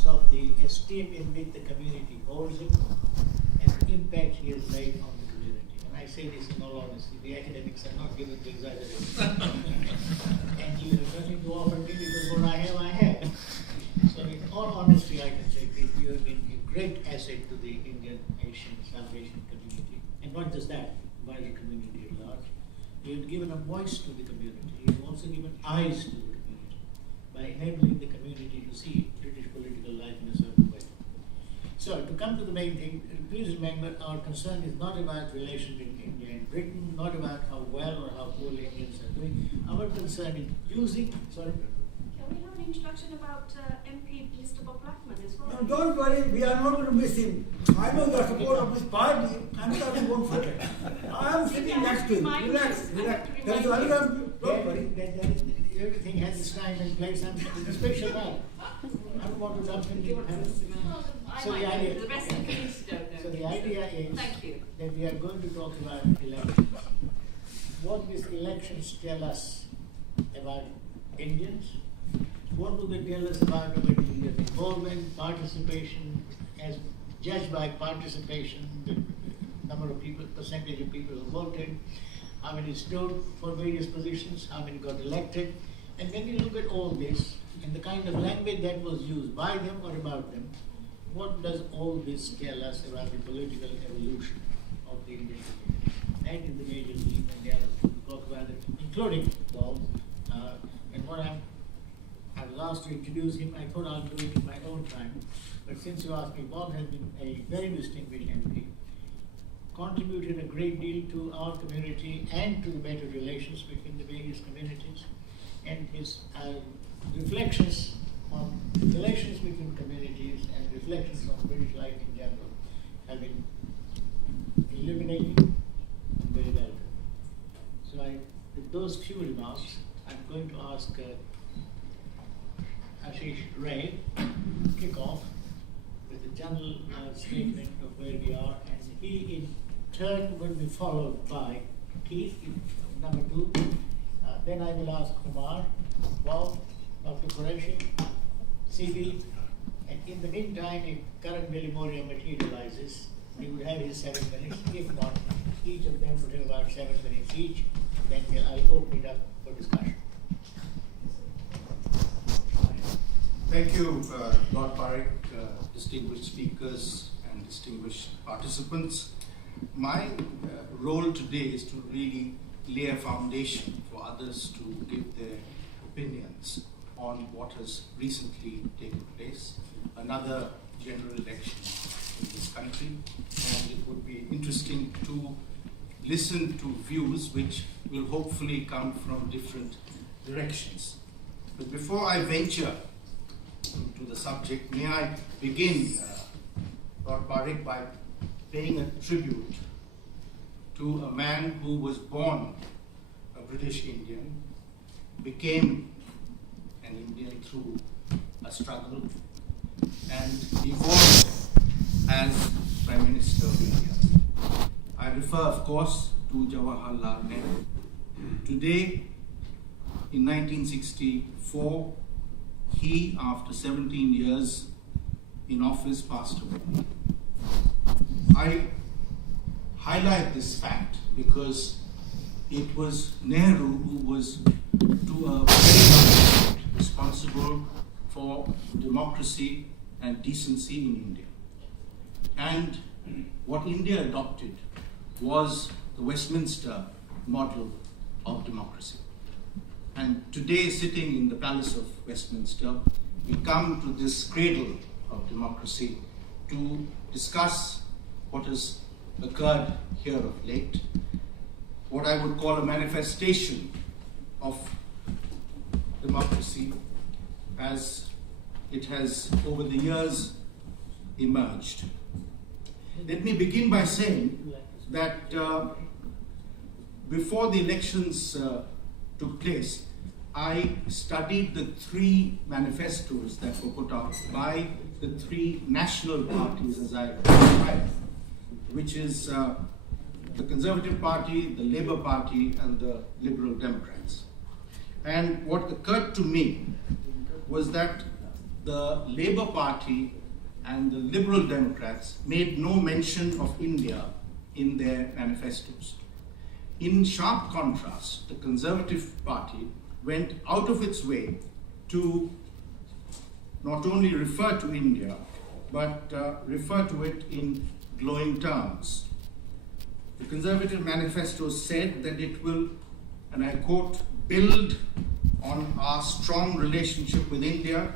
terms of the esteem in which the community holds him and the impact he has made on the community. And I say this in all honesty, the academics are not given to exaggeration. And you have nothing to offer me because what I have. So in all honesty, I can say that you have been a great asset to the Indian Asian South Asian community. And not just that, by the community at large. You have given a voice to the community. You have also given eyes to the community by enabling the community to see British political life in a certain way. So, to come to the main thing, please remember our concern is not about relations between India and Britain, not about how well or how poorly Indians are doing. Our concern is using, sorry? Can we have an introduction about MP Mr. Bob Blackman as well? No, don't worry, we are not going to miss him. I know the support of this party, I'm not going to forget. I am sitting next to him. Relax. There is another, don't worry. Everything has its time and place, and it's a special man. I don't want to jump into So the idea, the rest of the community don't know. So the idea is that we are going to talk about elections. What these elections tell us about Indians? What do they tell us about Indian involvement, participation, as judged by participation, the number of people, percentage of people who voted, how many stood for various positions, how many got elected, and when you look at all this and the kind of language that was used by them or about them, what does all this tell us about the political evolution of the Indian community? That is the major theme, and they are to talk about it, including Bob. And what I was asked to introduce him. I thought I'll do it in my own time, but since you asked me, Bob has been a very distinguished MP, contributed a great deal to our community and to the better relations between the various communities, and his reflections on relations between communities and reflections on British life in general have been illuminating and very welcome. So with those few remarks, I'm going to ask Ashis Ray kick off with a general statement of where we are, and he in turn will be followed by Keith, number 2. Then I will ask Kumar, Bob, Dr. Qureshi, CB, and in the meantime, if current Bilimoria materializes, he would have his 7 minutes. If not, each of them would have about 7 minutes each. Then I'll open it up for discussion. Thank you, Lord Parikh, distinguished speakers and distinguished participants. My role today is to really lay a foundation for others to give their opinions on what has recently taken place, another general election in this country, and it would be interesting to listen to views which will hopefully come from different directions. But before I venture into the subject, may I begin, Lord Parikh, by paying a tribute to a man who was born a British Indian, became an Indian through a struggle, and evolved as Prime Minister of India. I refer, of course, to Jawaharlal Nehru. Today, in 1964, he, after 17 years in office, passed away. I highlight this fact because it was Nehru who was, to a very large extent, responsible for democracy and decency in India. And what India adopted was the Westminster model of democracy. And today, sitting in the Palace of Westminster, we come to this cradle of democracy to discuss what has occurred here of late, what I would call a manifestation of democracy as it has over the years emerged. Let me begin by saying that before the elections took place, I studied the 3 manifestos that were put out by the 3 national parties, as I described, which is the Conservative Party, the Labour Party, and the Liberal Democrats. And what occurred to me was that the Labour Party and the Liberal Democrats made no mention of India in their manifestos. In sharp contrast, the Conservative Party went out of its way to not only refer to India, but refer to it in glowing terms. The Conservative manifesto said that it will, and I quote, build on our strong relationship with India,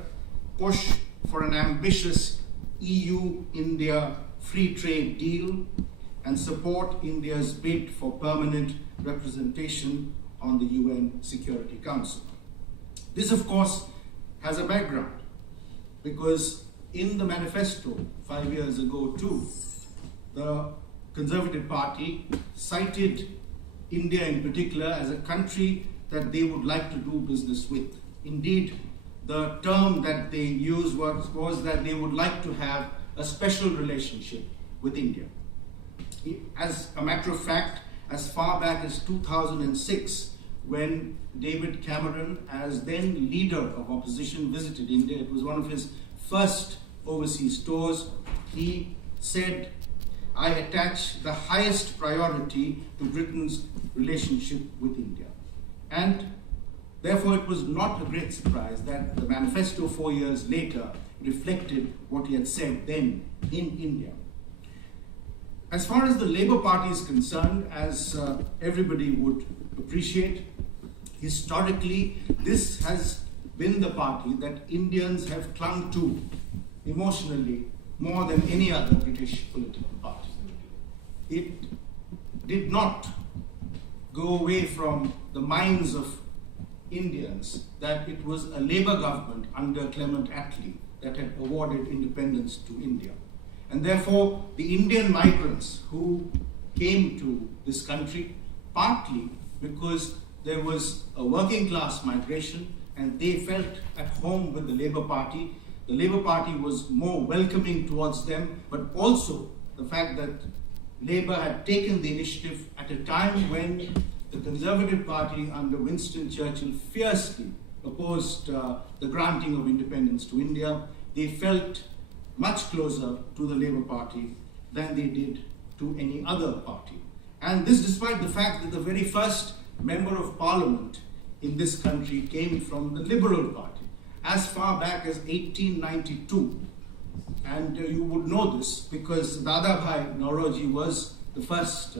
push for an ambitious EU-India free trade deal, and support India's bid for permanent representation on the UN Security Council. This, of course, has a background, because in the manifesto 5 years ago too, the Conservative Party cited India in particular as a country that they would like to do business with. Indeed, the term that they used was that they would like to have a special relationship with India. As a matter of fact, as far back as 2006, when David Cameron, as then leader of opposition, visited India, it was one of his first overseas tours, he said, "I attach the highest priority to Britain's relationship with India." And therefore it was not a great surprise that the manifesto 4 years later reflected what he had said then in India. As far as the Labour Party is concerned, as everybody would appreciate, historically this has been the party that Indians have clung to emotionally more than any other British political party. It did not go away from the minds of Indians that it was a Labour government under Clement Attlee that had awarded independence to India. And therefore, the Indian migrants who came to this country, partly because there was a working class migration and they felt at home with the Labour Party. The Labour Party was more welcoming towards them, but also the fact that Labour had taken the initiative at a time when the Conservative Party under Winston Churchill fiercely opposed the granting of independence to India. They felt much closer to the Labour Party than they did to any other party. And this despite the fact that the very first Member of Parliament in this country came from the Liberal Party as far back as 1892. And you would know this because Dadabhai Nauroji was the first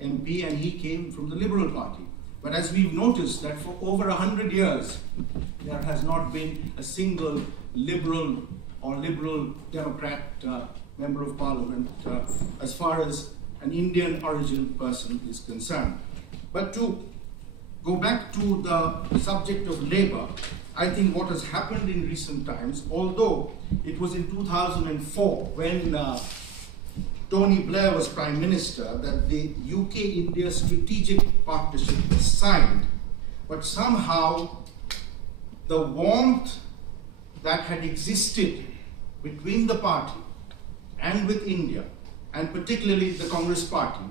MP and he came from the Liberal Party. But as we've noticed that for over 100 years, there has not been a single Liberal or Liberal Democrat Member of Parliament as far as an Indian origin person is concerned. But to go back to the subject of Labour, I think what has happened in recent times, although it was in 2004 when Tony Blair was Prime Minister that the UK-India Strategic Partnership was signed, but somehow the warmth that had existed between the party and with India, and particularly the Congress Party,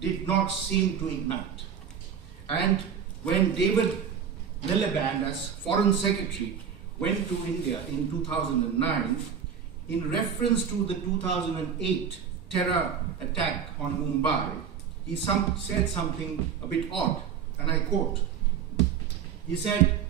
did not seem to ignite. And when David Miliband, as Foreign Secretary, went to India in 2009, in reference to the 2008 terror attack on Mumbai, he said something a bit odd, and I quote. He said,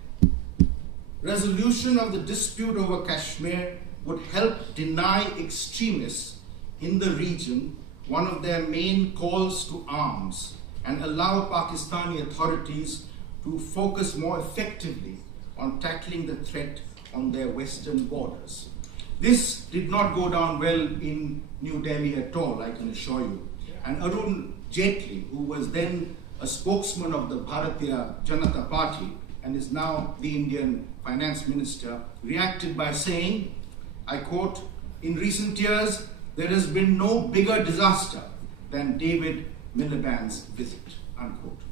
"Resolution of the dispute over Kashmir would help deny extremists in the region one of their main calls to arms and allow Pakistani authorities to focus more effectively on tackling the threat on their western borders." This did not go down well in New Delhi at all, I can assure you. And Arun Jaitley, who was then a spokesman of the Bharatiya Janata Party and is now the Indian Finance Minister, reacted by saying, I quote, "In recent years, there has been no bigger disaster than David Miliband's visit," unquote.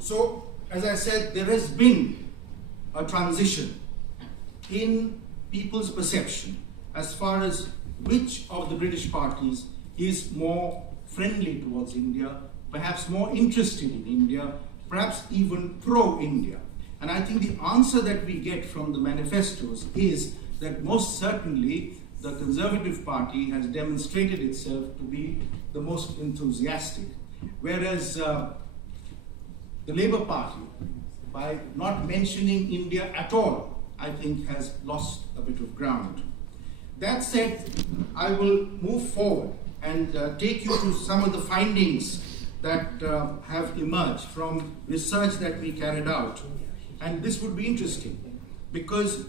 So, as I said, there has been a transition in people's perception as far as which of the British parties is more friendly towards India, perhaps more interested in India, perhaps even pro-India. And I think the answer that we get from the manifestos is that most certainly the Conservative Party has demonstrated itself to be the most enthusiastic, whereas the Labour Party, by not mentioning India at all, I think has lost a bit of ground. That said, I will move forward and take you to some of the findings that have emerged from research that we carried out. And this would be interesting because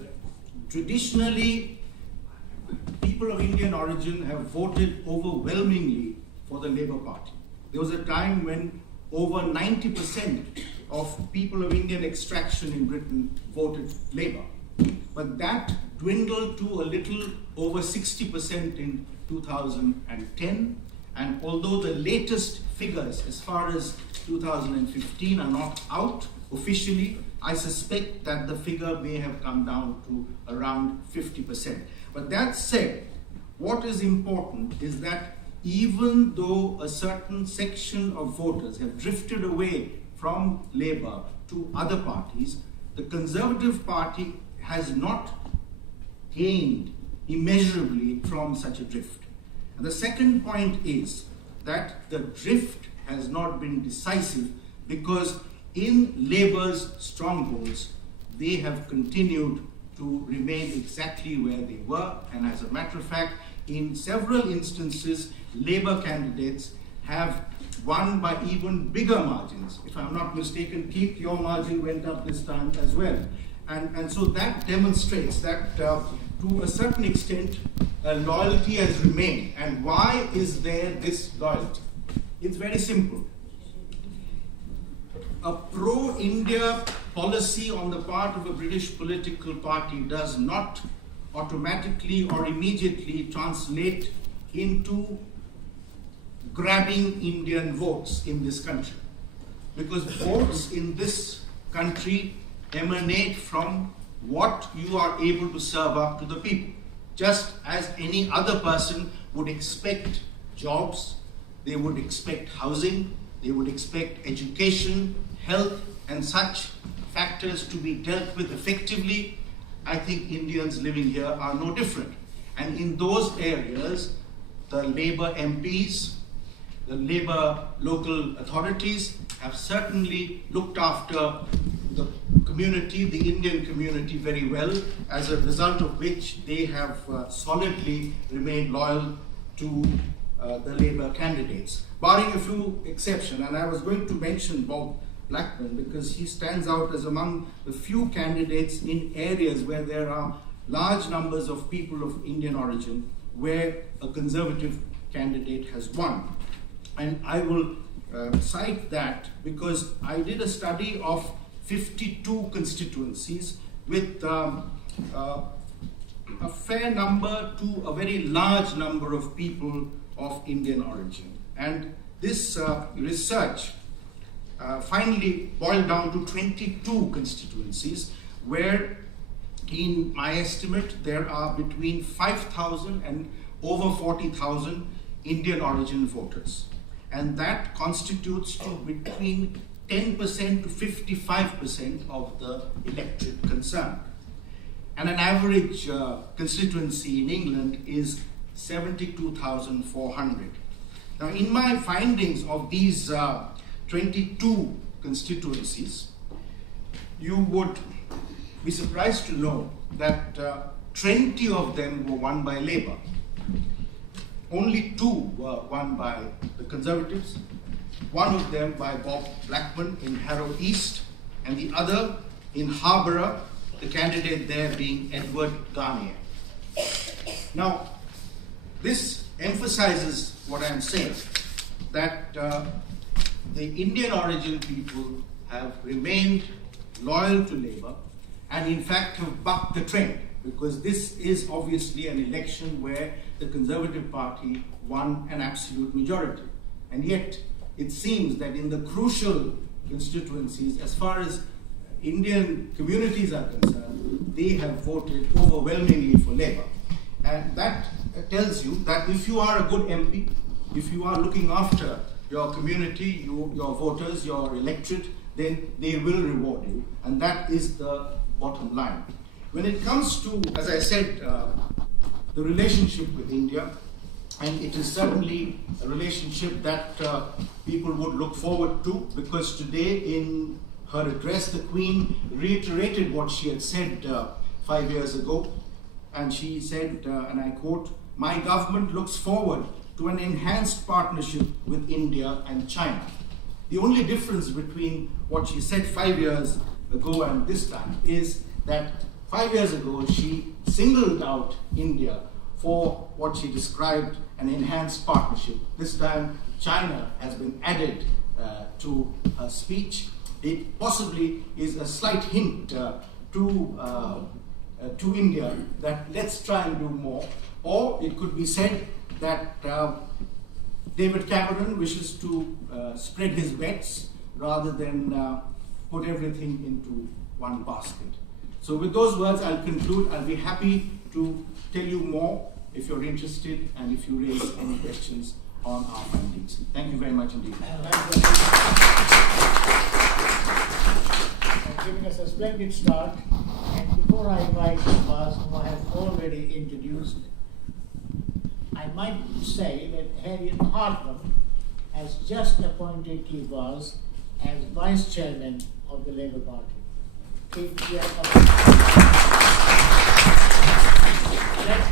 traditionally people of Indian origin have voted overwhelmingly for the Labour Party. There was a time when over 90% of people of Indian extraction in Britain voted Labour. But that dwindled to a little over 60% in 2010. And although the latest figures as far as 2015 are not out officially, I suspect that the figure may have come down to around 50%. But that said, what is important is that even though a certain section of voters have drifted away from Labour to other parties, the Conservative Party has not gained immeasurably from such a drift. And the second point is that the drift has not been decisive because in Labour's strongholds, they have continued to remain exactly where they were. And as a matter of fact, in several instances, Labour candidates have won by even bigger margins. If I'm not mistaken, Keith, your margin went up this time as well. And so that demonstrates that to a certain extent, loyalty has remained. And why is there this loyalty? It's very simple. A pro-India policy on the part of a British political party does not automatically or immediately translate into grabbing Indian votes in this country. Because votes in this country emanate from what you are able to serve up to the people. Just as any other person would expect jobs, they would expect housing, they would expect education, health, and such factors to be dealt with effectively. I think Indians living here are no different. And in those areas, the Labour MPs, the Labour local authorities have certainly looked after the community, the Indian community, very well, as a result of which they have solidly remained loyal to the Labour candidates, barring a few exceptions. And I was going to mention Bob Blackman because he stands out as among the few candidates in areas where there are large numbers of people of Indian origin where a Conservative candidate has won. And I will cite that because I did a study of 52 constituencies with a fair number to a very large number of people of Indian origin. And this research finally boiled down to 22 constituencies where, in my estimate, there are between 5,000 and over 40,000 Indian origin voters. And that constitutes to between 10% to 55% of the electorate concerned. And an average constituency in England is 72,400. Now, in my findings of these 22 constituencies, you would be surprised to know that 20 of them were won by Labour. Only 2 were won by the Conservatives, one of them by Bob Blackman in Harrow East, and the other in Harborough, the candidate there being Edward Garnier. Now, this emphasizes what I'm saying, that the Indian origin people have remained loyal to Labour and in fact have bucked the trend, because this is obviously an election where the Conservative Party won an absolute majority. And yet, it seems that in the crucial constituencies, as far as Indian communities are concerned, they have voted overwhelmingly for Labour. And that tells you that if you are a good MP, if you are looking after your community, your voters, your electorate, then they will reward you, and that is the bottom line. When it comes to, as I said, the relationship with India, and it is certainly a relationship that people would look forward to, because today in her address, the Queen reiterated what she had said 5 years ago, and she said, and I quote, "My government looks forward to an enhanced partnership with India and China." The only difference between what she said 5 years ago and this time is that 5 years ago she singled out India for what she described an enhanced partnership. This time China has been added to her speech. It possibly is a slight hint to India that let's try and do more. Or it could be said that David Cameron wishes to spread his bets rather than put everything into one basket. So with those words, I'll conclude. I'll be happy to tell you more if you're interested and if you raise any questions on our findings. Thank you very much indeed. Giving us a splendid start. And before I invite Shahbaz, whom I have already introduced, I might say that Harriet Hartman has just appointed Shahbaz as Vice Chairman of the Labour Party.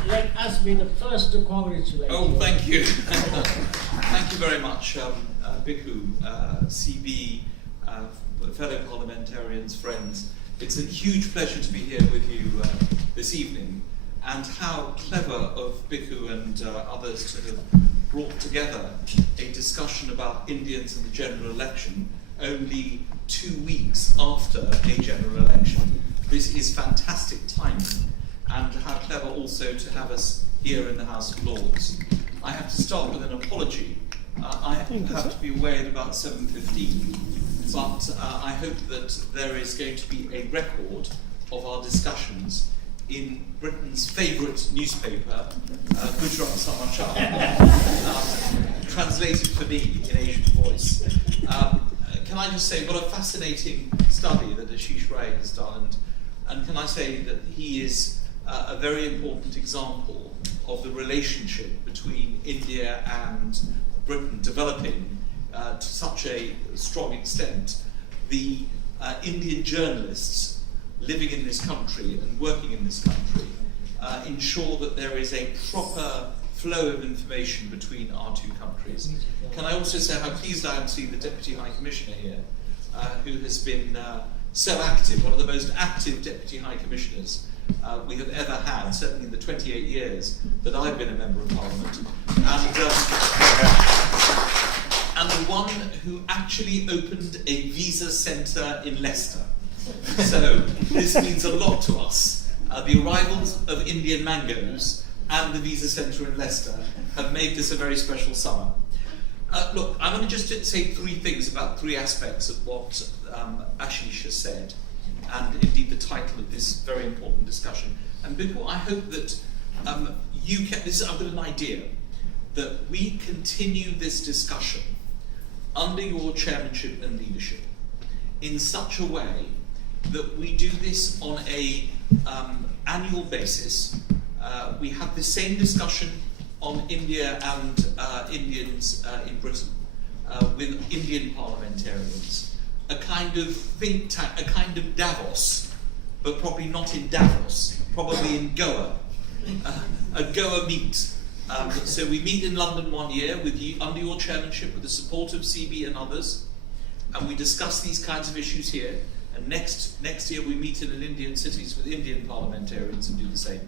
Let us be the first to congratulate you. Oh, thank you. Thank you very much, Bhikkhu, CB, fellow parliamentarians, friends. It's a huge pleasure to be here with you this evening, and how clever of Bhikkhu and others to have brought together a discussion about Indians and the general election only 2 weeks after a general election. This is fantastic timing, and how clever also to have us here in the House of Lords. I have to start with an apology. I have to be away at about 7:15, but I hope that there is going to be a record of our discussions in Britain's favourite newspaper, Gujarat Samachar, translated for me in Asian voice. Can I just say what a fascinating study that Ashis Ray has done, and can I say that he is a very important example of the relationship between India and Britain developing to such a strong extent. The Indian journalists living in this country and working in this country ensure that there is a proper flow of information between our two countries. Can I also say how pleased I am to see the Deputy High Commissioner here, who has been so active, one of the most active Deputy High Commissioners we have ever had, certainly in the 28 years that I've been a Member of Parliament, and the one who actually opened a visa centre in Leicester. So this means a lot to us. The arrivals of Indian mangoes and the visa centre in Leicester have made this a very special summer. Look, I'm going to just say 3 things about 3 aspects of what Ashis has said, and indeed the title of this very important discussion. And Bhikkhu, I hope that you can, I've got an idea, that we continue this discussion under your chairmanship and leadership in such a way that we do this on a annual basis. We have the same discussion on India and Indians in Britain with Indian parliamentarians. A kind of think tank, a kind of Davos, but probably not in Davos, probably in Goa. A Goa meet. So we meet in London one year with you, under your chairmanship, with the support of CB and others, and we discuss these kinds of issues here. And next year we meet in Indian cities with Indian parliamentarians and do the same.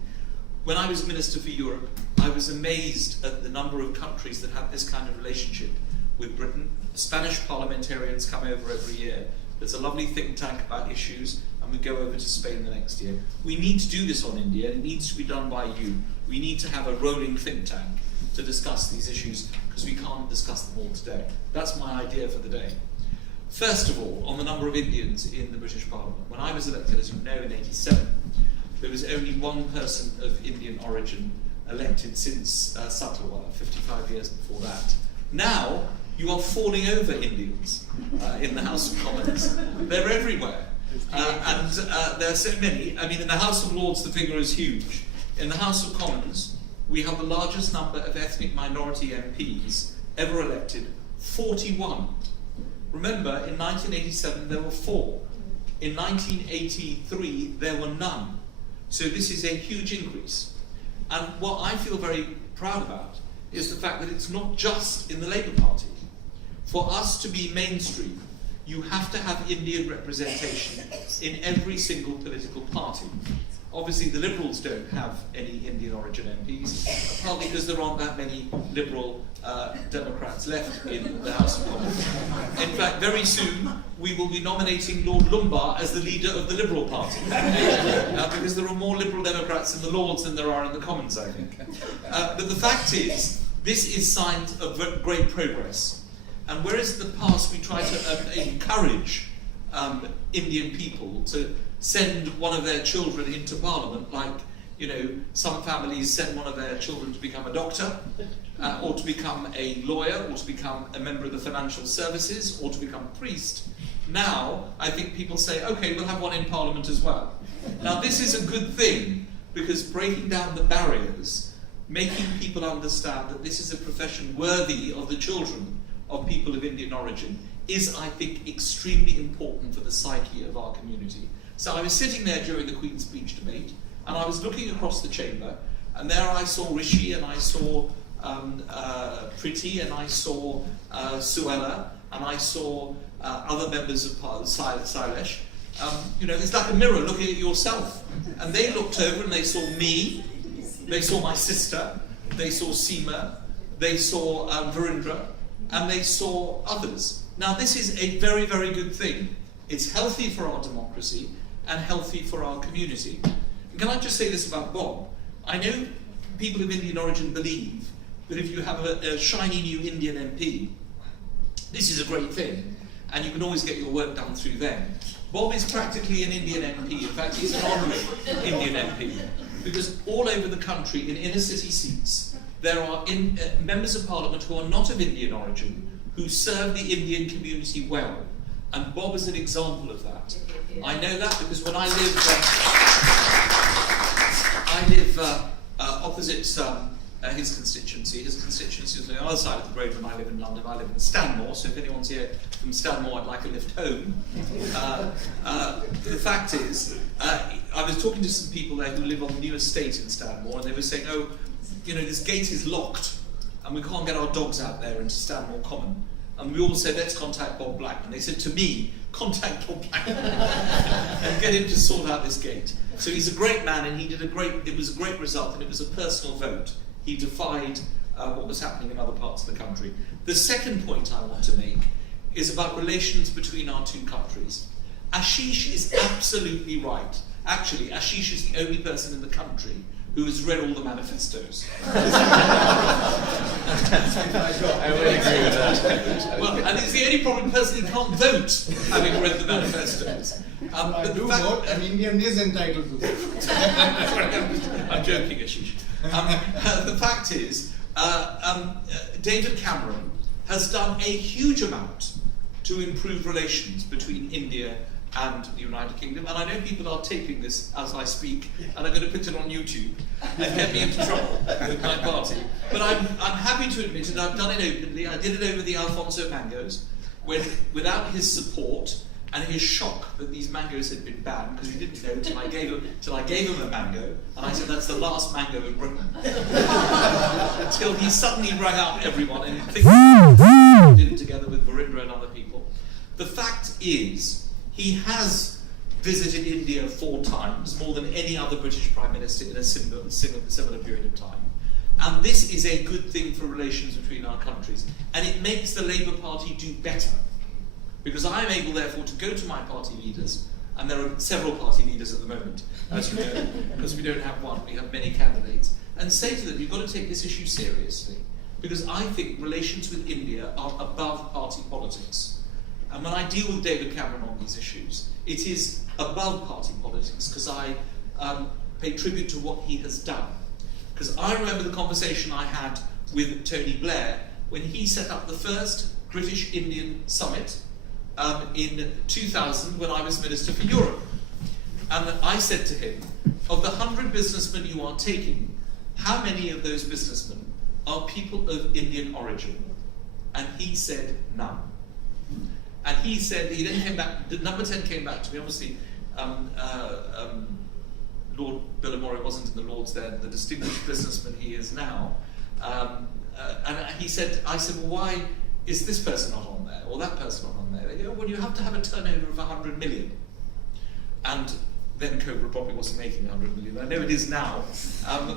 When I was Minister for Europe, I was amazed at the number of countries that have this kind of relationship with Britain. Spanish parliamentarians come over every year. There's a lovely think tank about issues, and we go over to Spain the next year. We need to do this on India, and it needs to be done by you. We need to have a rolling think tank to discuss these issues, because we can't discuss them all today. That's my idea for the day. First of all, on the number of Indians in the British Parliament. When I was elected, as you know, in '87, there was only one person of Indian origin elected since Sattawar, 55 years before that. Now, you are falling over Indians in the House of Commons. They're everywhere. And there are so many. I mean, in the House of Lords, the figure is huge. In the House of Commons, we have the largest number of ethnic minority MPs ever elected, 41. Remember, in 1987, there were 4. In 1983, there were none. So this is a huge increase. And what I feel very proud about is the fact that it's not just in the Labour Party. For us to be mainstream, you have to have Indian representation in every single political party. Obviously, the Liberals don't have any Indian origin MPs, partly because there aren't that many Liberal Democrats left in the House of Commons. In fact, very soon, we will be nominating Lord Lumbar as the leader of the Liberal Party, because there are more Liberal Democrats in the Lords than there are in the Commons, I think. But the fact is, this is signs of great progress. And whereas in the past we try to encourage Indian people to send one of their children into Parliament, like, you know, some families send one of their children to become a doctor, or to become a lawyer, or to become a member of the financial services, or to become a priest. Now, I think people say, okay, we'll have one in Parliament as well. Now, this is a good thing, because breaking down the barriers, making people understand that this is a profession worthy of the children of people of Indian origin, is, I think, extremely important for the psyche of our community. So I was sitting there during the Queen's Speech debate, and I was looking across the chamber, and there I saw Rishi, and I saw Priti, and I saw Suella, and I saw other members of Parliament, Silesh. You know, it's like a mirror looking at yourself. And they looked over and they saw me, they saw my sister, they saw Seema, they saw Virendra, and they saw others. Now, this is a very, very good thing. It's healthy for our democracy and healthy for our community. And can I just say this about Bob? I know people of Indian origin believe that if you have a shiny new Indian MP, this is a great thing, and you can always get your work done through them. Bob is practically an Indian MP. In fact, he's an honorary Indian MP, because all over the country, in inner city seats, there are members of Parliament who are not of Indian origin, who serve the Indian community well. And Bob is an example of that. I know that because when I live opposite his constituency. His constituency is on the other side of the road when I live in London. I live in Stanmore, so if anyone's here from Stanmore, I'd like a lift home. The fact is, I was talking to some people there who live on the new estate in Stanmore, and they were saying, oh, you know, this gate is locked, and we can't get our dogs out there into Stanmore Common. And we all said, let's contact Bob Blackman. They said to me, contact Bob Blackman and get him to sort out this gate. So he's a great man, and it was a great result, and it was a personal vote. He defied what was happening in other parts of the country. The second point I want to make is about relations between our two countries. Ashish is absolutely right. Actually, Ashish is the only person in the country who has read all the manifestos. I would agree with that. Well, and it's the only problem person who can't vote, having read the manifestos. I do vote, an Indian is entitled to vote. I'm joking, Ashish. The fact is, David Cameron has done a huge amount to improve relations between India and the United Kingdom, and I know people are taping this as I speak, and are going to put it on YouTube and get me into trouble with my party. But I'm happy to admit it. I've done it openly. I did it over the Alfonso mangoes, when without his support and his shock that these mangoes had been banned, because he didn't know till I gave him a mango, and I said that's the last mango in Britain. Until he suddenly rang up everyone and did it together with Virendra and other people. The fact is, he has visited India 4 times, more than any other British Prime Minister in a similar period of time. And this is a good thing for relations between our countries. And it makes the Labour Party do better. Because I am able, therefore, to go to my party leaders, and there are several party leaders at the moment, as you know, because we don't have one, we have many candidates, and say to them, you've got to take this issue seriously. Because I think relations with India are above party politics. And when I deal with David Cameron on these issues, it is above party politics, because I pay tribute to what he has done. Because I remember the conversation I had with Tony Blair when he set up the first British-Indian summit in 2000 when I was Minister for Europe. And I said to him, of the 100 businessmen you are taking, how many of those businessmen are people of Indian origin? And he said none. And he said, he then came back, the number 10 came back to me, obviously Lord Bilimoria wasn't in the Lords then, the distinguished businessman he is now. And he said, I said, well, why is this person not on there, or that person not on there? They go, well, you have to have a turnover of 100 million. And then Cobra probably wasn't making 100 million. I know it is now,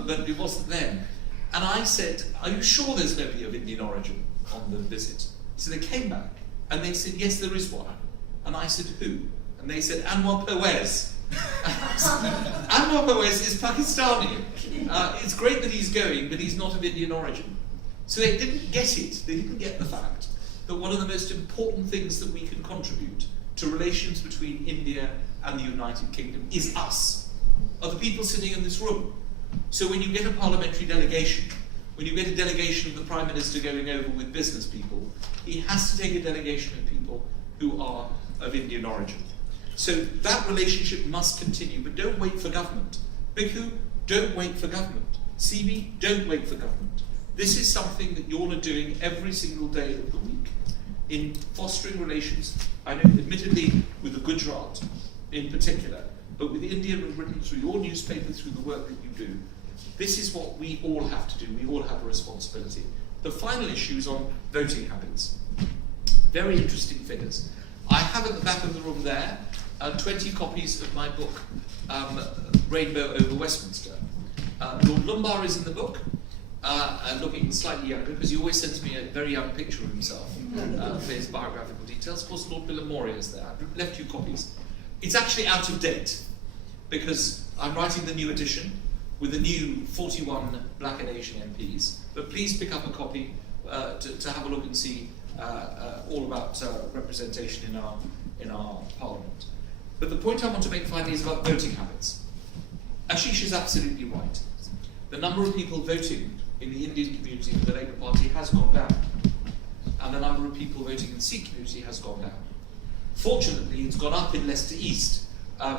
but it wasn't then. And I said, are you sure there's nobody of Indian origin on the visit? So they came back, and they said, yes, there is one. And I said, who? And they said, Anwar Pervez. Anwar Pervez is Pakistani. It's great that he's going, but he's not of Indian origin. So they didn't get it. They didn't get the fact that one of the most important things that we can contribute to relations between India and the United Kingdom is us, are the people sitting in this room. So when you get a parliamentary delegation, when you get a delegation of the Prime Minister going over with business people, he has to take a delegation of people who are of Indian origin. So that relationship must continue, but don't wait for government. Bhikkhu, don't wait for government. CB, don't wait for government. This is something that you all are doing every single day of the week in fostering relations, I know admittedly with the Gujarat in particular, but with India and Britain through your newspaper, through the work that you do. This is what we all have to do. We all have a responsibility. The final issue is on voting habits. Very interesting figures. I have at the back of the room there 20 copies of my book, Rainbow over Westminster. Lord Lumbar is in the book, looking slightly younger, because he always sends me a very young picture of himself for his biographical details. Of course, Lord Bilimoria is there. I've left you copies. It's actually out of date, because I'm writing the new edition with the new 41 Black and Asian MPs. But please pick up a copy to have a look and see all about representation in our Parliament. But the point I want to make finally is about voting habits. Ashis is absolutely right. The number of people voting in the Indian community for the Labour Party has gone down, and the number of people voting in the Sikh community has gone down. Fortunately, it's gone up in Leicester East,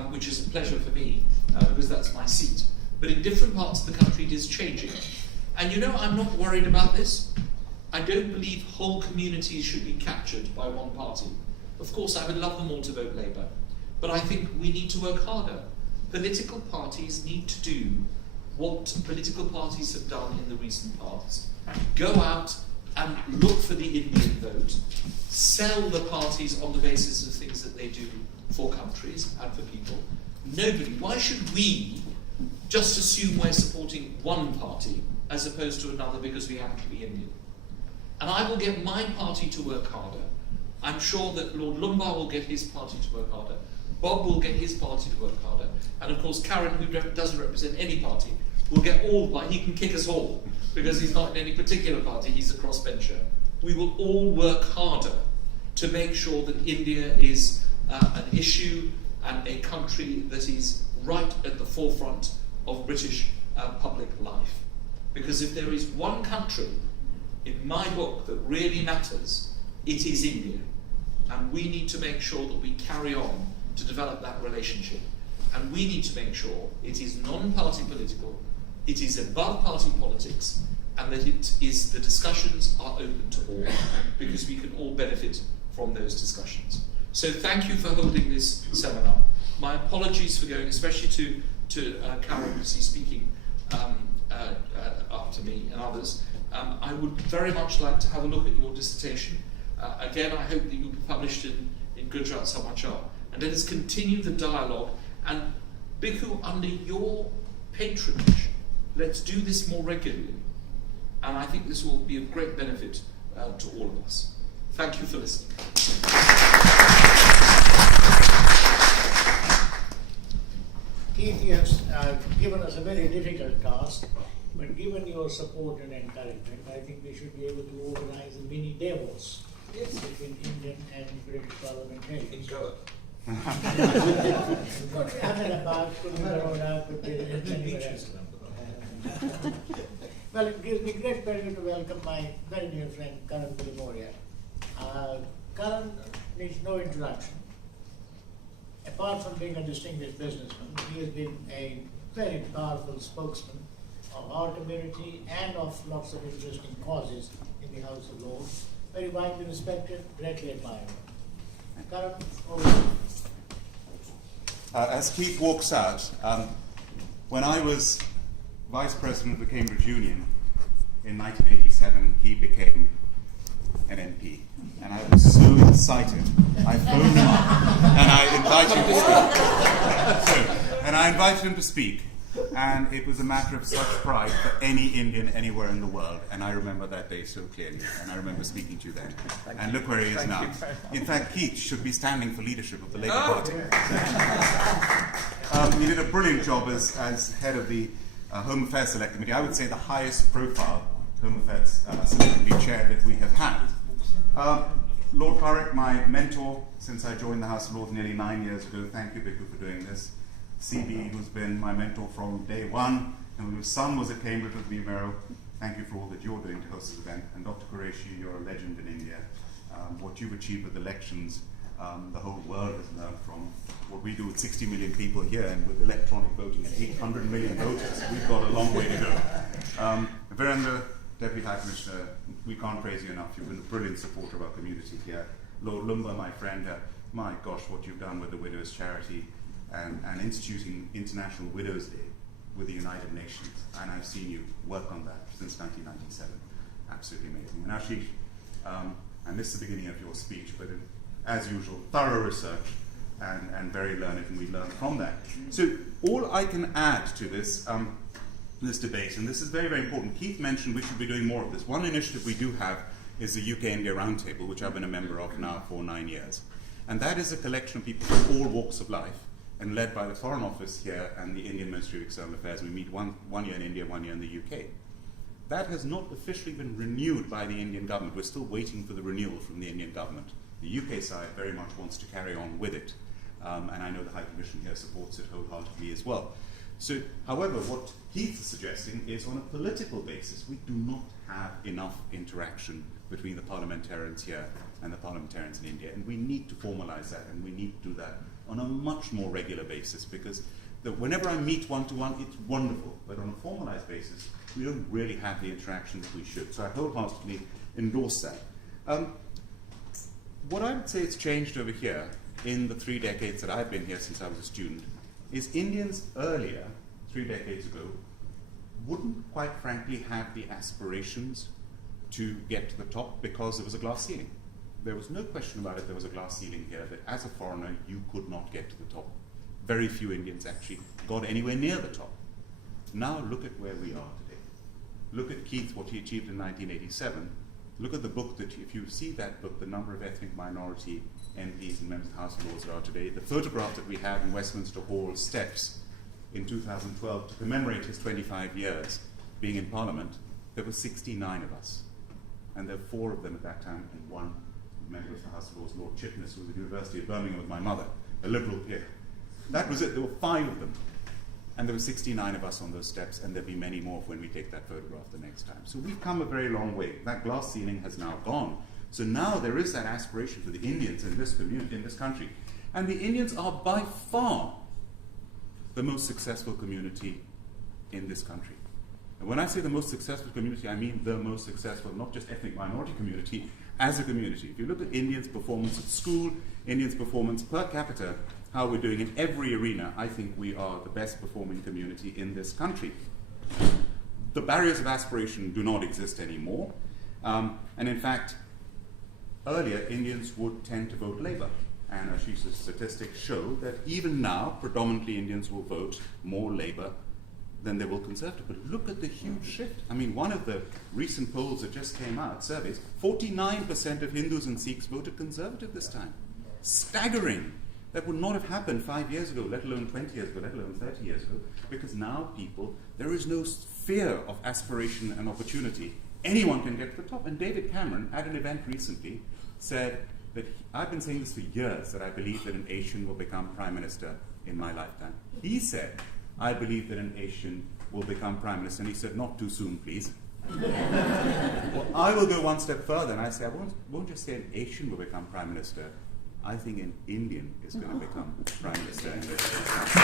which is a pleasure for me, because that's my seat. But in different parts of the country, it is changing. And you know, I'm not worried about this. I don't believe whole communities should be captured by one party. Of course, I would love them all to vote Labour, but I think we need to work harder. Political parties need to do what political parties have done in the recent past. Go out and look for the Indian vote, sell the parties on the basis of things that they do for countries and for people. Nobody, why should we just assume we're supporting one party as opposed to another because we happen to be Indian? And I will get my party to work harder. I'm sure that Lord Lumbar will get his party to work harder. Bob will get his party to work harder. And of course, Karen, who doesn't represent any party, will get all the party. He can kick us all because he's not in any particular party, he's a crossbencher. We will all work harder to make sure that India is an issue and a country that is right at the forefront of British public life. Because if there is one country in my book that really matters, it is India. And we need to make sure that we carry on to develop that relationship. And we need to make sure it is non-party political, it is above party politics, and that it is the discussions are open to all, because we can all benefit from those discussions. So thank you for holding this seminar. My apologies for going, especially to Karen, who's speaking after me and others. I would very much like to have a look at your dissertation. Again, I hope that you'll be published in Gujarat Samachar. And let us continue the dialogue. And Bhikkhu, under your patronage, let's do this more regularly. And I think this will be of great benefit to all of us. Thank you for listening. Keith, you have given us a very difficult task, but given your support and encouragement, I think we should be able to organize a mini Davos between Indian and British parliamentarians. Could be Ahmedabad, could be Baroda, could be anywhere else. Well, it gives me great pleasure to welcome my very dear friend, Karan Bilimoria. Karan needs no introduction. Apart from being a distinguished businessman, he has been a very powerful spokesman of our community and of lots of interesting causes in the House of Lords. Very widely respected, greatly admired. Karan, over to you. As Keith walks out, when I was Vice President of the Cambridge Union in 1987, he became an MP. And I was so excited. I phoned him up and I invited him to speak. And it was a matter of such pride for any Indian anywhere in the world. And I remember that day so clearly. And I remember speaking to you then. And look where he is now. In fact, Keith should be standing for leadership of the Labour Party. He did a brilliant job as head of the Home Affairs Select Committee. I would say the highest profile Home Affairs Select Committee chair that we have had. Lord Parikh, my mentor since I joined the House of Lords nearly 9 years ago. Thank you, Bhikkhu, for doing this. CB, who's been my mentor from day one, and whose son was at Cambridge with me, Mero. Thank you for all that you're doing to host this event. And Dr. Qureshi, you're a legend in India. What you've achieved with elections, the whole world has learned from. What we do with 60 million people here and with electronic voting at 800 million voters, we've got a long way to go. Virendra, Deputy High Commissioner, we can't praise you enough. You've been a brilliant supporter of our community here. Lord Lumba, my friend, my gosh, what you've done with the Widows' Charity and instituting International Widows Day with the United Nations. And I've seen you work on that since 1997. Absolutely amazing. And Ashis, I missed the beginning of your speech, but as usual, thorough research and very learned, and we learn from that. So all I can add to this this debate, and this is very, very important. Keith mentioned we should be doing more of this. One initiative we do have is the UK-India Roundtable, which I've been a member of now for 9 years. And that is a collection of people from all walks of life, and led by the Foreign Office here and the Indian Ministry of External Affairs. We meet one year in India, 1 year in the UK. That has not officially been renewed by the Indian government. We're still waiting for the renewal from the Indian government. The UK side very much wants to carry on with it. And I know the High Commission here supports it wholeheartedly as well. So, however, what Keith is suggesting is on a political basis, we do not have enough interaction between the parliamentarians here and the parliamentarians in India. And we need to formalize that, and we need to do that on a much more regular basis, because whenever I meet one-to-one, it's wonderful. But on a formalized basis, we don't really have the interaction that we should. So I wholeheartedly endorse that. What I would say has changed over here in the 3 decades that I've been here since I was a student is Indians earlier, 3 decades ago, wouldn't quite frankly have the aspirations to get to the top because there was a glass ceiling. There was no question about it, there was a glass ceiling here that as a foreigner you could not get to the top. Very few Indians actually got anywhere near the top. Now look at where we are today. Look at Keith, what he achieved in 1987. Look at the book that, if you see that book, the number of ethnic minority MPs and members of the House of Lords there are today, the photograph that we have in Westminster Hall steps in 2012 to commemorate his 25 years being in Parliament, there were 69 of us. And there were 4 of them at that time, and 1 member of the House of Lords, Lord Chipness, who was at the University of Birmingham with my mother, a Liberal peer. That was it. There were 5 of them. And there were 69 of us on those steps, and there'll be many more when we take that photograph the next time. So we've come a very long way. That glass ceiling has now gone. So now there is that aspiration for the Indians in this community, in this country. And the Indians are by far the most successful community in this country. And when I say the most successful community, I mean the most successful, not just ethnic minority community, as a community. If you look at Indians' performance at school, Indians' performance per capita, how we're doing in every arena, I think we are the best performing community in this country. The barriers of aspiration do not exist anymore. And in fact, earlier Indians would tend to vote Labour. And Ashis' statistics show that even now, predominantly Indians will vote more Labour than they will Conservative. But look at the huge shift. I mean, one of the recent polls that just came out, surveys, 49% of Hindus and Sikhs voted Conservative this time. Staggering. That would not have happened 5 years ago, let alone 20 years ago, let alone 30 years ago, because now people, there is no fear of aspiration and opportunity. Anyone can get to the top. And David Cameron, at an event recently, said that I've been saying this for years, that I believe that an Asian will become Prime Minister in my lifetime. He said, I believe that an Asian will become Prime Minister, and he said, not too soon, please. Well, I will go one step further and I say, I won't just say an Asian will become Prime Minister. I think an Indian is going to become Prime Minister in this country.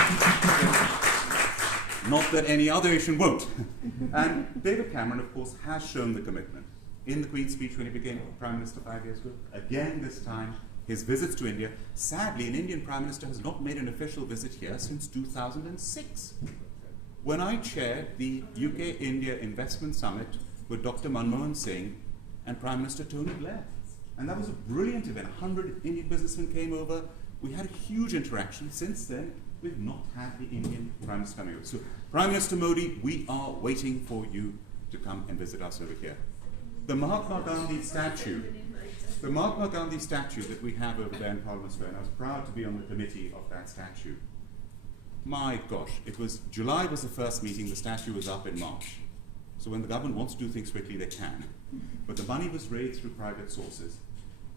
Not that any other Asian won't. And David Cameron, of course, has shown the commitment. In the Queen's speech when he became Prime Minister 5 years ago, again this time, his visits to India. Sadly, an Indian Prime Minister has not made an official visit here since 2006. When I chaired the UK-India Investment Summit with Dr. Manmohan Singh and Prime Minister Tony Blair. And that was a brilliant event. 100 Indian businessmen came over. We had a huge interaction. Since then, we've not had the Indian Prime Minister coming over. So, Prime Minister Modi, we are waiting for you to come and visit us over here. The Mahatma Gandhi statue that we have over there in Parliament Square, and I was proud to be on the committee of that statue. My gosh, July was the first meeting, the statue was up in March. So when the government wants to do things quickly, they can. But the money was raised through private sources.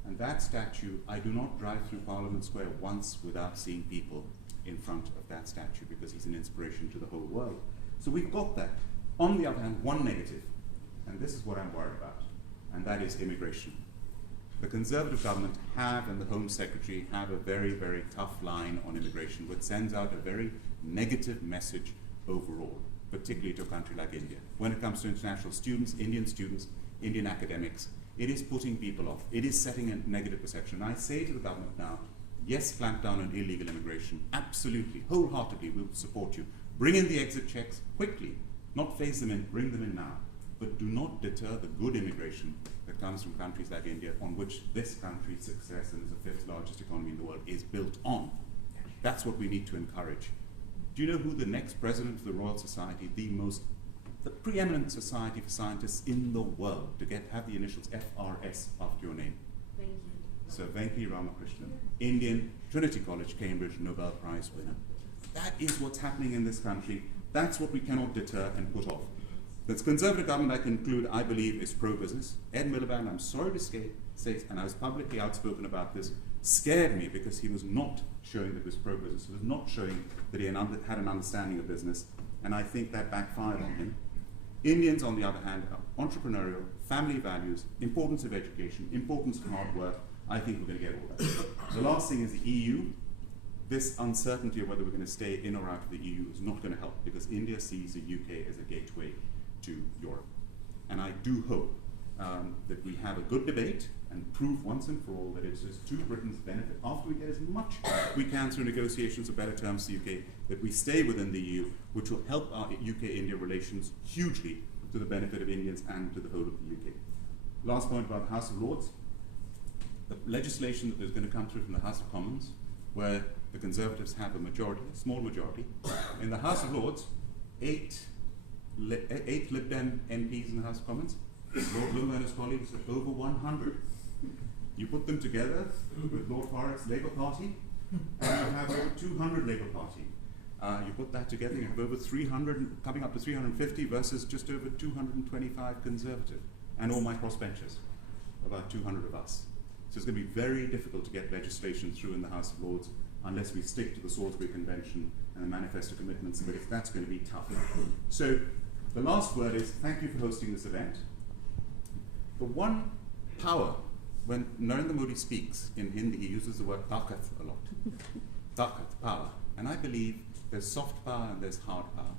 And that statue, I do not drive through Parliament Square once without seeing people in front of that statue because he's an inspiration to the whole world. So we've got that. On the other hand, one negative, and this is what I'm worried about, and that is immigration. The Conservative government and the Home Secretary have a very, very tough line on immigration, which sends out a very negative message overall, particularly to a country like India. When it comes to international students, Indian academics, it is putting people off. It is setting a negative perception. And I say to the government now, yes, clamp down on illegal immigration. Absolutely, wholeheartedly, we will support you. Bring in the exit checks quickly. Not phase them in, bring them in now. But do not deter the good immigration that comes from countries like India, on which this country's success and is the 5th largest economy in the world is built on. That's what we need to encourage. Do you know who the next president of the Royal Society, the preeminent society for scientists in the world, to have the initials FRS after your name? Sir Venki Ramakrishnan, Indian, Trinity College, Cambridge, Nobel Prize winner. That is what's happening in this country. That's what we cannot deter and put off. The Conservative government, I conclude, I believe, is pro-business. Ed Miliband, I'm sorry to say, and I was publicly outspoken about this, scared me because he was not showing that he was pro-business. He was not showing that he had an understanding of business, and I think that backfired on him. Indians, on the other hand, are entrepreneurial, family values, importance of education, importance of hard work. I think we're going to get all that. The last thing is the EU. This uncertainty of whether we're going to stay in or out of the EU is not going to help because India sees the UK as a gateway to Europe. And I do hope that we have a good debate and prove once and for all that it's just to Britain's benefit, after we get as much we can through negotiations of better terms to the UK, that we stay within the EU, which will help our UK-India relations hugely to the benefit of Indians and to the whole of the UK. Last point about the House of Lords. The legislation that is going to come through from the House of Commons, where the Conservatives have a majority, a small majority. In the House of Lords, 8 Lib Dem MPs in the House of Commons. Lord Bloom and his colleagues are over 100. You put them together with Lord Parikh's Labour Party, and you have over 200 Labour Party. You put that together, you have over 300, coming up to 350 versus just over 225 Conservative, and all my crossbenchers, about 200 of us. So it's going to be very difficult to get legislation through in the House of Lords unless we stick to the Salisbury Convention and the Manifesto commitments, but that's going to be tough. So the last word is thank you for hosting this event. The one power, when Narendra Modi speaks in Hindi, he uses the word takat a lot. Takat, power. And I believe there's soft power and there's hard power.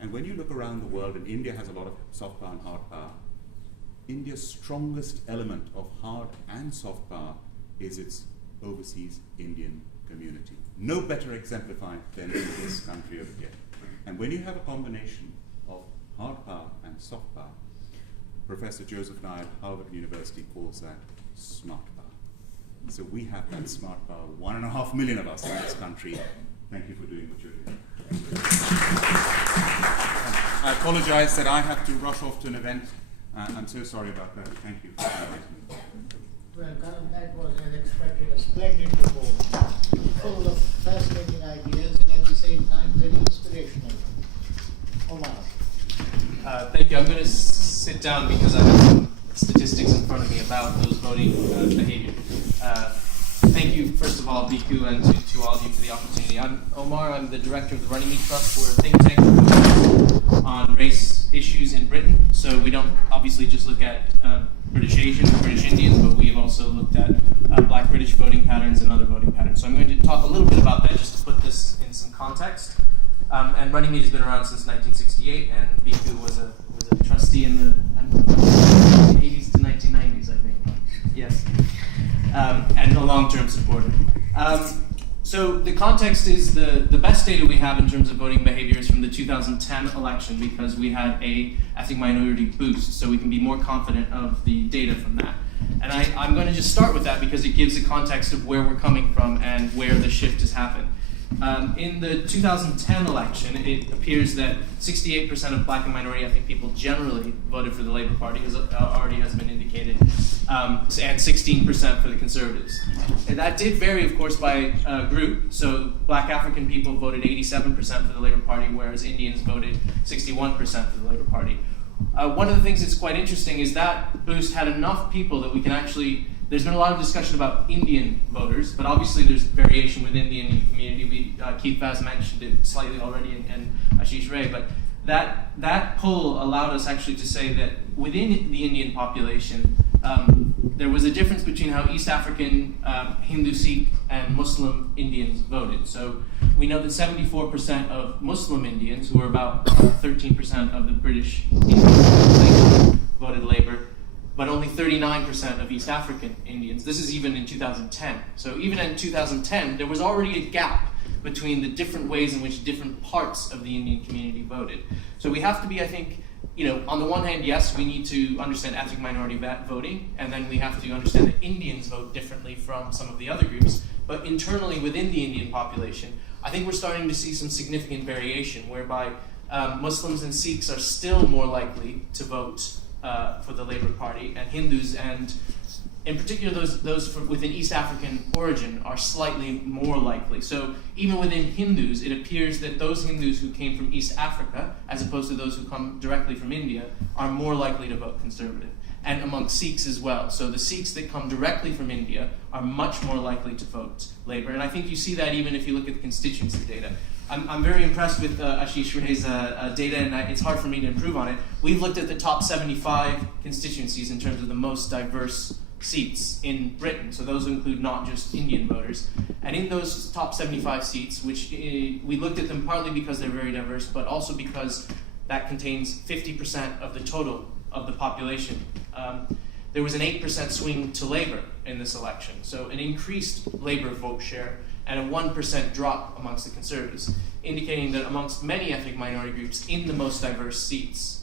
And when you look around the world, and India has a lot of soft power and hard power, India's strongest element of hard and soft power is its overseas Indian community. No better exemplified than in this country over here. And when you have a combination of hard power and soft power, Professor Joseph Nye at Harvard University calls that smart power. So we have that smart power, 1.5 million of us in this country. Thank you for doing what you're doing. I apologize that I have to rush off to an event. I'm so sorry about that. Thank you for inviting me. Well, Karan, that was as expected, a splendid report, full of fascinating ideas and at the same time very inspirational. Omar. Thank you. I'm going to sit down because I have some statistics in front of me about those voting behavior. Thank thank you, first of all, Bhikkhu, and to all of you for the opportunity. I'm Omar. I'm the director of the Runnymede Trust. We're a think tank focused on race issues in Britain. So we don't obviously just look at British Asians, British Indians, but we have also looked at Black British voting patterns and other voting patterns. So I'm going to talk a little bit about that just to put this in some context. And Runnymede has been around since 1968, and Bhikkhu was a trustee in the 80s to 1990s, I think. Yes. And a long-term supporter. So the context is the best data we have in terms of voting behavior is from the 2010 election, because we had a ethnic minority boost, so we can be more confident of the data from that. And I'm going to just start with that because it gives a context of where we're coming from and where the shift has happened. In the 2010 election, it appears that 68% of Black and minority ethnic people generally voted for the Labour Party, as already has been indicated, and 16% for the Conservatives. And that did vary, of course, by group. So Black African people voted 87% for the Labour Party, whereas Indians voted 61% for the Labour Party. One of the things that's quite interesting is that boost had enough people that we can actually. There's been a lot of discussion about Indian voters, but obviously there's variation within the Indian community. Keith Vaz mentioned it slightly already, and Ashis Ray, but that poll allowed us actually to say that within the Indian population, there was a difference between how East African, Hindu, Sikh, and Muslim Indians voted. So we know that 74% of Muslim Indians, who are about 13% of the British Indian population, voted Labour, but only 39% of East African Indians. This is even in 2010. So even in 2010, there was already a gap between the different ways in which different parts of the Indian community voted. So we have to be, I think, on the one hand, yes, we need to understand ethnic minority voting, and then we have to understand that Indians vote differently from some of the other groups. But internally within the Indian population, I think we're starting to see some significant variation, whereby Muslims and Sikhs are still more likely to vote for the Labour Party, and Hindus, and in particular those within East African origin, are slightly more likely. So even within Hindus, it appears that those Hindus who came from East Africa, as opposed to those who come directly from India, are more likely to vote Conservative. And amongst Sikhs as well. So the Sikhs that come directly from India are much more likely to vote Labour. And I think you see that even if you look at the constituency data. I'm very impressed with Ashis Ray's data, and it's hard for me to improve on it. We've looked at the top 75 constituencies in terms of the most diverse seats in Britain. So those include not just Indian voters. And in those top 75 seats, which we looked at them partly because they're very diverse, but also because that contains 50% of the total of the population. There was an 8% swing to Labour in this election. So an increased Labour vote share and a 1% drop amongst the Conservatives, indicating that amongst many ethnic minority groups in the most diverse seats,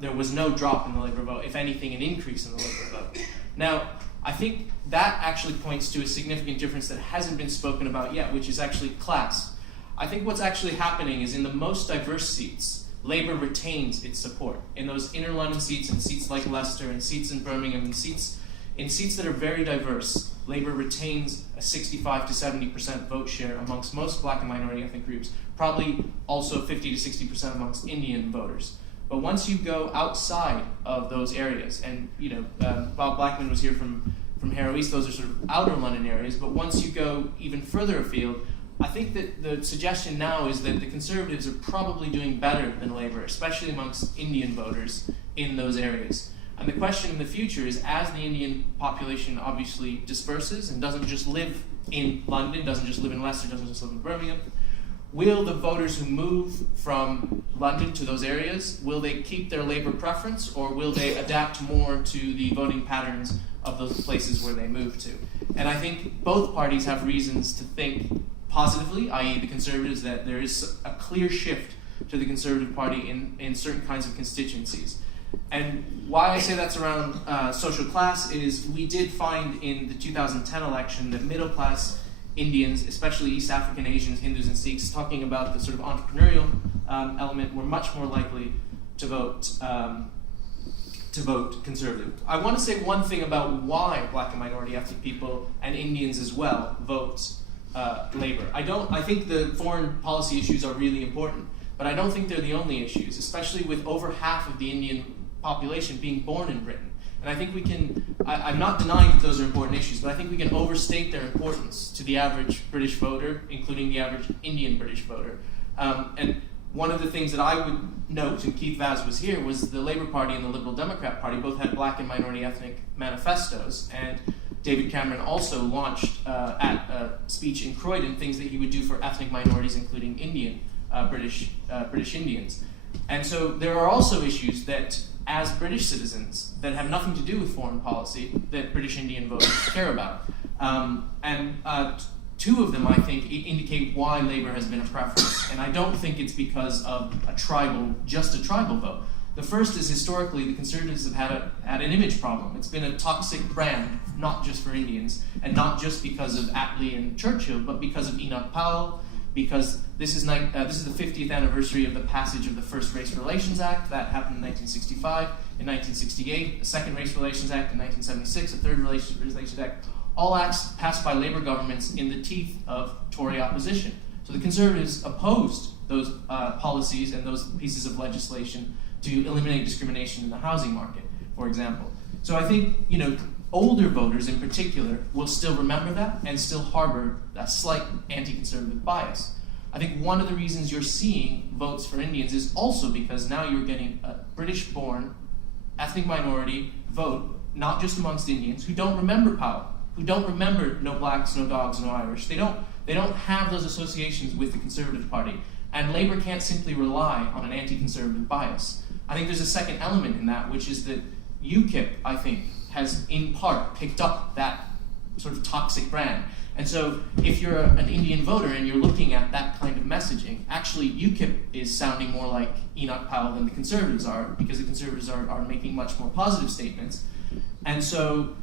there was no drop in the Labour vote, if anything, an increase in the Labour vote. Now, I think that actually points to a significant difference that hasn't been spoken about yet, which is actually class. I think what's actually happening is in the most diverse seats, Labour retains its support. In those inner London seats, and seats like Leicester, and seats in Birmingham, and seats that are very diverse, Labour retains a 65 to 70% vote share amongst most Black and minority ethnic groups, probably also 50 to 60% amongst Indian voters. But once you go outside of those areas, and Bob Blackman was here from Harrow East, those are sort of outer London areas, but once you go even further afield, I think that the suggestion now is that the Conservatives are probably doing better than Labour, especially amongst Indian voters in those areas. And the question in the future is, as the Indian population obviously disperses and doesn't just live in London, doesn't just live in Leicester, doesn't just live in Birmingham, will the voters who move from London to those areas, will they keep their Labour preference, or will they adapt more to the voting patterns of those places where they move to? And I think both parties have reasons to think positively, i.e. the Conservatives, that there is a clear shift to the Conservative Party in certain kinds of constituencies. And why I say that's around social class is we did find in the 2010 election that middle class Indians, especially East African, Asians, Hindus, and Sikhs, talking about the sort of entrepreneurial element, were much more likely to vote Conservative. I want to say one thing about why Black and minority ethnic people and Indians as well vote Labour. I think the foreign policy issues are really important, but I don't think they're the only issues, especially with over half of the Indian population being born in Britain. And I think we can, I'm not denying that those are important issues, but I think we can overstate their importance to the average British voter, including the average Indian British voter. And one of the things that I would note, and Keith Vaz was here, was the Labour Party and the Liberal Democrat Party both had black and minority ethnic manifestos, and David Cameron also launched at a speech in Croydon things that he would do for ethnic minorities, including Indian, British Indians. And so there are also issues that, as British citizens, that have nothing to do with foreign policy, that British Indian voters care about. Two of them, I think, indicate why Labour has been a preference. And I don't think it's because of just a tribal vote. The first is, historically, the Conservatives have had an image problem. It's been a toxic brand, not just for Indians, and not just because of Attlee and Churchill, but because of Enoch Powell, because this is the 50th anniversary of the passage of the first Race Relations Act. That happened in 1965. In 1968, the second Race Relations Act. In 1976, the third Race Relations Act. All acts passed by Labour governments in the teeth of Tory opposition. So the Conservatives opposed those policies and those pieces of legislation to eliminate discrimination in the housing market, for example. So I think, older voters in particular will still remember that and still harbor a slight anti-conservative bias. I think one of the reasons you're seeing votes for Indians is also because now you're getting a British-born ethnic minority vote, not just amongst Indians, who don't remember Powell, who don't remember no blacks, no dogs, no Irish. They don't have those associations with the Conservative Party. And Labour can't simply rely on an anti-conservative bias. I think there's a second element in that, which is that UKIP, I think, has in part picked up that sort of toxic brand. And so if you're an Indian voter and you're looking at that kind of messaging, actually UKIP is sounding more like Enoch Powell than the Conservatives are, because the Conservatives are making much more positive statements. And so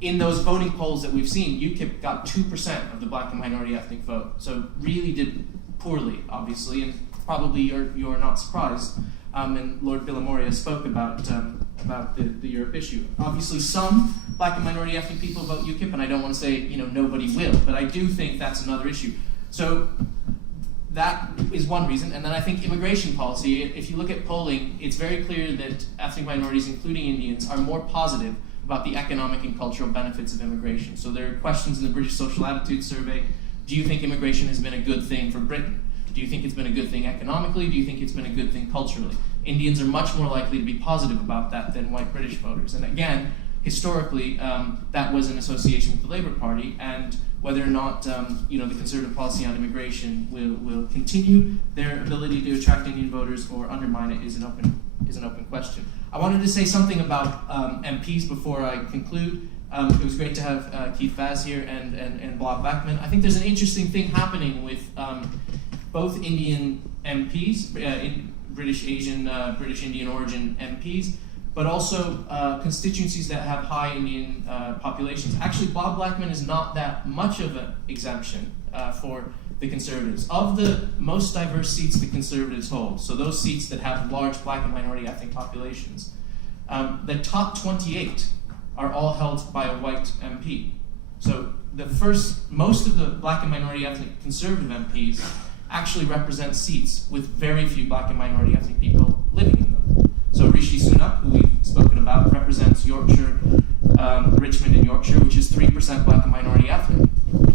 in those voting polls that we've seen, UKIP got 2% of the black and minority ethnic vote. So really did poorly, obviously, and probably you're not surprised. And Lord Bilimoria spoke about the Europe issue. Obviously, some black and minority ethnic people vote UKIP, and I don't want to say nobody will, but I do think that's another issue. So that is one reason. And then I think immigration policy. If you look at polling, it's very clear that ethnic minorities, including Indians, are more positive about the economic and cultural benefits of immigration. So there are questions in the British Social Attitude Survey. Do you think immigration has been a good thing for Britain? Do you think it's been a good thing economically? Do you think it's been a good thing culturally? Indians are much more likely to be positive about that than white British voters. And again, historically, that was an association with the Labour Party, and whether or not the Conservative policy on immigration will continue their ability to attract Indian voters or undermine it is an open question. I wanted to say something about MPs before I conclude. It was great to have Keith Vaz here and Bob Bachman. I think there's an interesting thing happening with both Indian MPs, British Indian origin MPs, but also constituencies that have high Indian populations. Actually, Bob Blackman is not that much of an exemption for the Conservatives. Of the most diverse seats the Conservatives hold, so those seats that have large black and minority ethnic populations, the top 28 are all held by a white MP. So most of the black and minority ethnic Conservative MPs actually represent seats with very few black and minority ethnic people living in them. So Rishi Sunak, who we've spoken about, represents Yorkshire, Richmond and Yorkshire, which is 3% black and minority ethnic,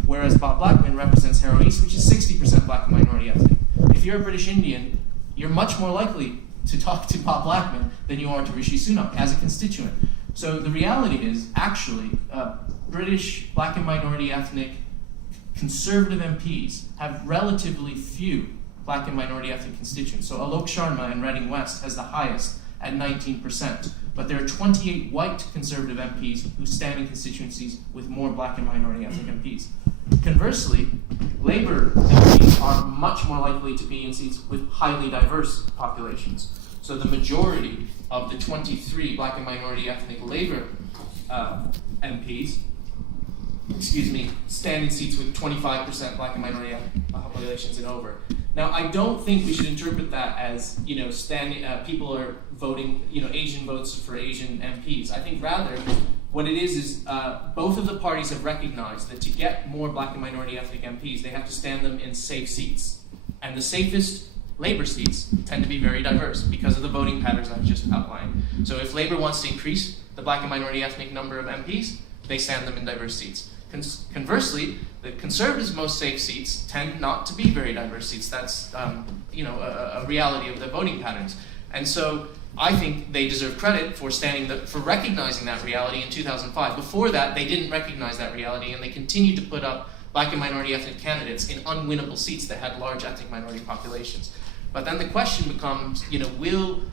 whereas Bob Blackman represents Harrow East, which is 60% black and minority ethnic. If you're a British Indian, you're much more likely to talk to Bob Blackman than you are to Rishi Sunak as a constituent. So the reality is, actually, British black and minority ethnic Conservative MPs have relatively few black and minority ethnic constituents. So Alok Sharma in Reading West has the highest at 19%, but there are 28 white Conservative MPs who stand in constituencies with more black and minority ethnic MPs. Conversely, Labour MPs are much more likely to be in seats with highly diverse populations. So the majority of the 23 black and minority ethnic Labour MPs stand in seats with 25% black and minority populations and over. Now, I don't think we should interpret that as, people are voting, Asian votes for Asian MPs. I think rather what it is both of the parties have recognized that to get more black and minority ethnic MPs, they have to stand them in safe seats. And the safest Labour seats tend to be very diverse because of the voting patterns I've just outlined. So if Labour wants to increase the black and minority ethnic number of MPs, they stand them in diverse seats. Conversely, the Conservatives' most safe seats tend not to be very diverse seats. That's a reality of the voting patterns. And so I think they deserve credit for for recognizing that reality in 2005. Before that, they didn't recognize that reality, and they continued to put up black and minority ethnic candidates in unwinnable seats that had large ethnic minority populations. But then the question becomes, will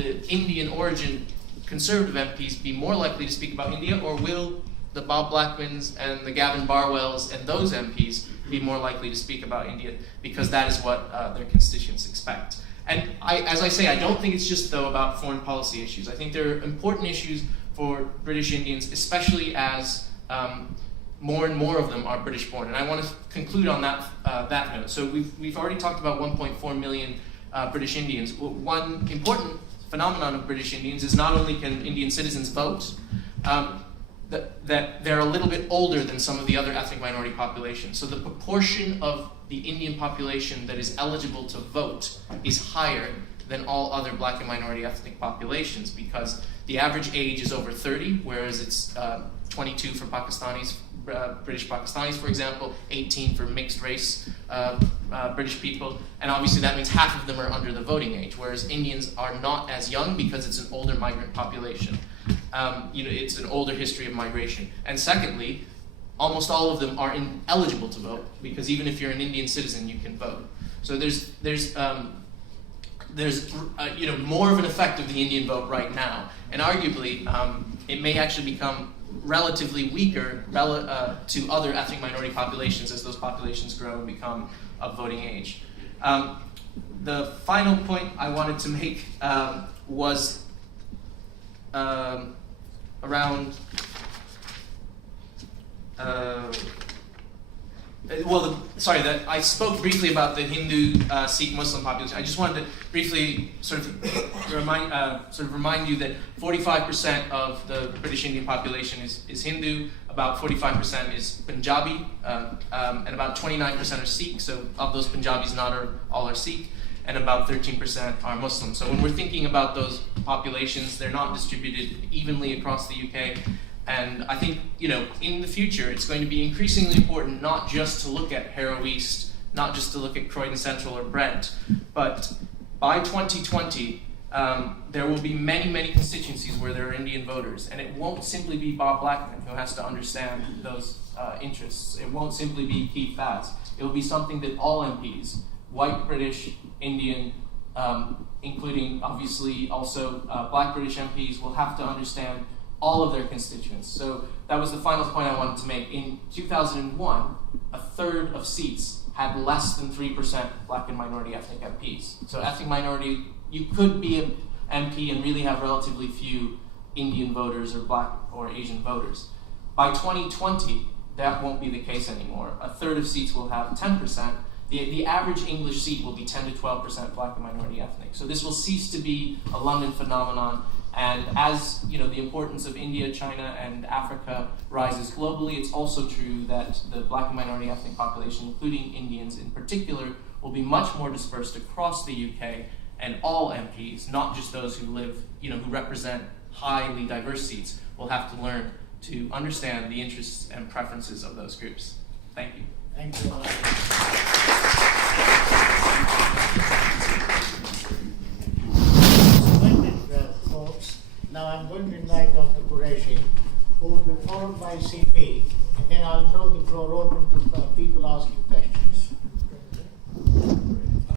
the Indian origin Conservative MPs be more likely to speak about India, or will the Bob Blackmans and the Gavin Barwells and those MPs be more likely to speak about India, because that is what their constituents expect? And as I say, I don't think it's just, though, about foreign policy issues. I think there are important issues for British Indians, especially as more and more of them are British born. And I want to conclude on that note. So we've already talked about 1.4 million British Indians. One important phenomenon of British Indians is not only can Indian citizens vote, that they're a little bit older than some of the other ethnic minority populations. So the proportion of the Indian population that is eligible to vote is higher than all other black and minority ethnic populations, because the average age is over 30, whereas it's 22 for Pakistanis, British Pakistanis, for example, 18 for mixed race British people, and obviously that means half of them are under the voting age, whereas Indians are not as young because it's an older migrant population. It's an older history of migration. And secondly, almost all of them are ineligible to vote, because even if you're an Indian citizen, you can vote. So there's more of an effect of the Indian vote right now, and arguably it may actually become relatively weaker to other ethnic minority populations as those populations grow and become of voting age. The final point I wanted to make was around that I spoke briefly about the Hindu Sikh Muslim population. I just wanted to briefly sort of remind you that 45% of the British Indian population is Hindu, about 45% is Punjabi, and about 29% are Sikh. So of those Punjabis, not all are Sikh, and about 13% are Muslim. So when we're thinking about those populations, they're not distributed evenly across the UK. And I think, in the future, it's going to be increasingly important not just to look at Harrow East, not just to look at Croydon Central or Brent, but by 2020, there will be many, many constituencies where there are Indian voters. And it won't simply be Bob Blackman who has to understand those interests. It won't simply be Keith Vaz. It will be something that all MPs, white, British, Indian, including obviously also black British MPs, will have to understand all of their constituents. So that was the final point I wanted to make. In 2001, a third of seats had less than 3% black and minority ethnic MPs. So ethnic minority, you could be an MP and really have relatively few Indian voters or black or Asian voters. By 2020, that won't be the case anymore. A third of seats will have 10%. The average English seat will be 10 to 12% black and minority ethnic. So this will cease to be a London phenomenon. And as the importance of India, China, and Africa rises globally, it's also true that the black and minority ethnic population, including Indians in particular, will be much more dispersed across the UK, and all MPs, not just those who live, who represent highly diverse seats, will have to learn to understand the interests and preferences of those groups. Thank you. Thank you. Folks. Now I'm going to invite Dr. Qureshi, who will be followed by CP, and then I'll throw the floor open to people asking questions.